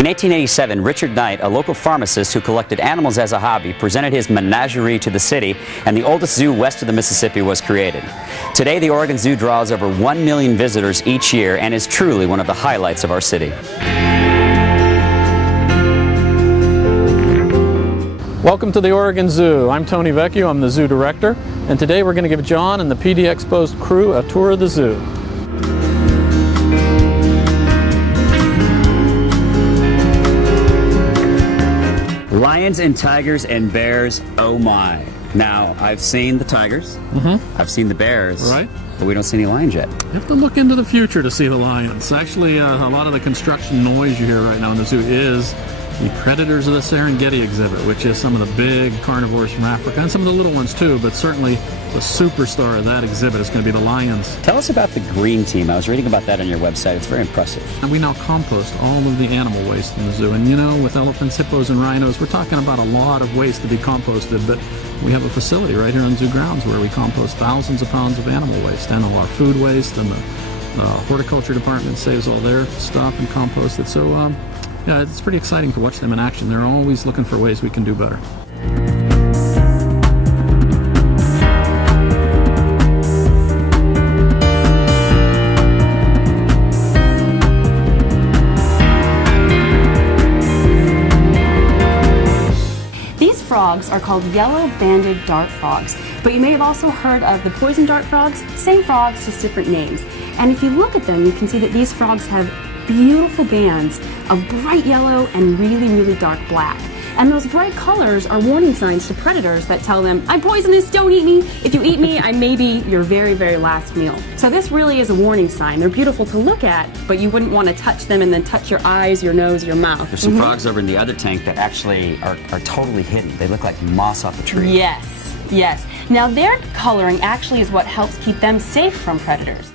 In 1887, Richard Knight, a local pharmacist who collected animals as a hobby, presented his menagerie to the city, and the oldest zoo west of the Mississippi was created. Today, the Oregon Zoo draws over 1 million visitors each year and is truly one of the highlights of our city. Welcome to the Oregon Zoo. I'm Tony Vecchio, I'm the zoo director, and today we're going to give John and the PDXposed crew a tour of the zoo. Lions and tigers and bears, oh my. Now, I've seen the tigers, I've seen the bears, Right. but we don't see any lions yet. You have to look into the future to see the lions. Actually, a lot of the construction noise you hear right now in the zoo is the Predators of the Serengeti exhibit, which is some of the big carnivores from Africa, and some of the little ones too, but certainly the superstar of that exhibit is going to be the lions. Tell us about the green team. I was reading about that on your website. It's very impressive. And we now compost all of the animal waste in the zoo, and you know, with elephants, hippos, and rhinos, we're talking about a lot of waste to be composted, but we have a facility right here on zoo grounds where we compost thousands of pounds of animal waste and a lot of food waste, and the horticulture department saves all their stuff and composts it. So yeah, it's pretty exciting to watch them in action. They're always looking for ways we can do better. These frogs are called yellow-banded dart frogs, but you may have also heard of the poison dart frogs. Same frogs, just different names. And if you look at them, you can see that these frogs have beautiful bands of bright yellow and really, really dark black. And those bright colors are warning signs to predators that tell them, I'm poisonous, don't eat me. If you eat me, I may be your very, very last meal. So this really is a warning sign. They're beautiful to look at, but you wouldn't want to touch them and then touch your eyes, your nose, your mouth. There's some frogs over in the other tank that actually are totally hidden. They look like moss off a tree. Yes, yes. Now their coloring actually is what helps keep them safe from predators.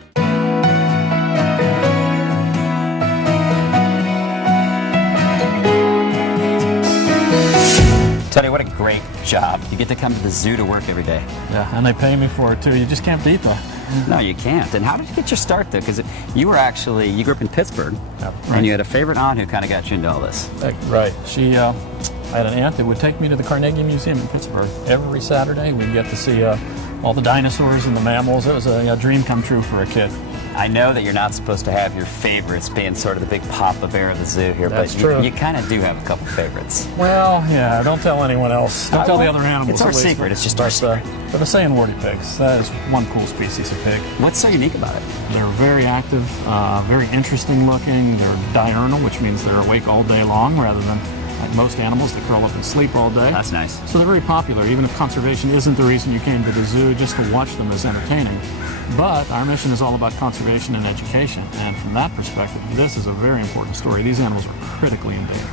Tony, what a great job. You get to come to the zoo to work every day. Yeah, and they pay me for it too. You just can't beat that. No, you can't. And how did you get your start though? Because you grew up in Pittsburgh, Right. And you had a favorite aunt who kind of got you into all this. Right. I had an aunt that would take me to the Carnegie Museum in Pittsburgh every Saturday. We'd get to see all the dinosaurs and the mammals. It was a dream come true for a kid. I know that you're not supposed to have your favorites being sort of the big Papa Bear of the zoo here, That's but true. You kind of do have a couple favorites. Well, yeah, don't tell anyone else. Don't tell the other animals. It's our at least. secret. It's just our secret. But the saying warty pigs, that is one cool species of pig. What's so unique about it? They're very active, very interesting looking. They're diurnal, which means they're awake all day long rather than like most animals that curl up and sleep all day. That's nice. So they're very popular, even if conservation isn't the reason you came to the zoo, just to watch them is entertaining. But our mission is all about conservation and education, and from that perspective, this is a very important story. These animals are critically endangered.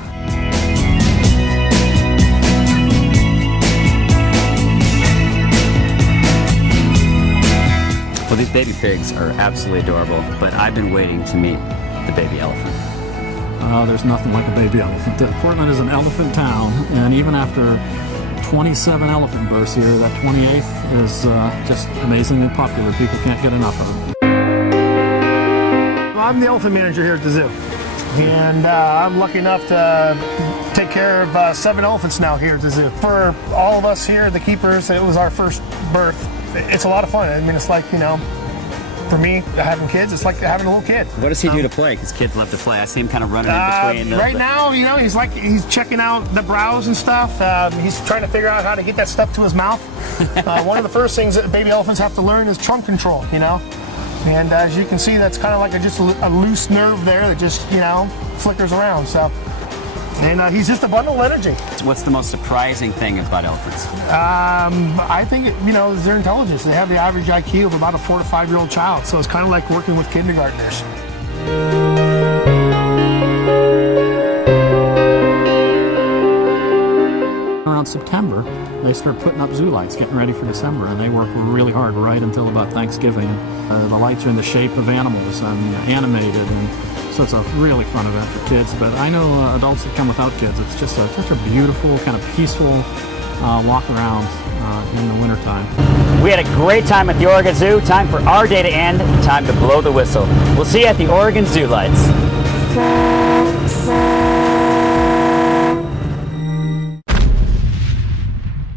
Well, these baby pigs are absolutely adorable, but I've been waiting to meet the baby elephant. There's nothing like a baby elephant. Portland is an elephant town, and even after 27 elephant births here, that 28th is just amazingly popular. People can't get enough of it. Well, I'm the elephant manager here at the zoo, and I'm lucky enough to take care of 7 elephants now here at the zoo. For all of us here, the keepers, it was our first birth. It's a lot of fun. I mean, it's like, you know, for me, having kids, it's like having a little kid. What does he do to play? Because kids love to play. I see him kind of running in between. Right now, you know, he's checking out the browse and stuff. He's trying to figure out how to get that stuff to his mouth. One of the first things that baby elephants have to learn is trunk control, you know. And as you can see, that's kind of like just a loose nerve there that just, you know, flickers around. So, and he's just a bundle of energy. What's the most surprising thing about elephants? I think, you know, is their intelligence. They have the average IQ of about a 4 to 5-year-old child. So it's kind of like working with kindergartners. Around September, they start putting up zoo lights, getting ready for December, and they work really hard right until about Thanksgiving. The lights are in the shape of animals and animated, and so it's a really fun event for kids. But I know adults that come without kids. It's just such a beautiful, kind of peaceful walk around in the wintertime. We had a great time at the Oregon Zoo. Time for our day to end. Time to blow the whistle. We'll see you at the Oregon Zoo lights.